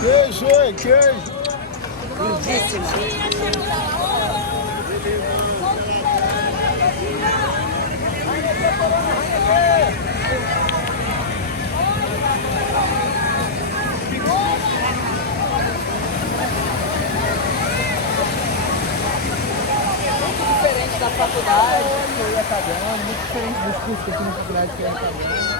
Queijo, queijo. Lindíssima. Muito diferente da faculdade. Eu ia cagando, muito diferente dos cursos que eu fiz na faculdade que eu ia cagando.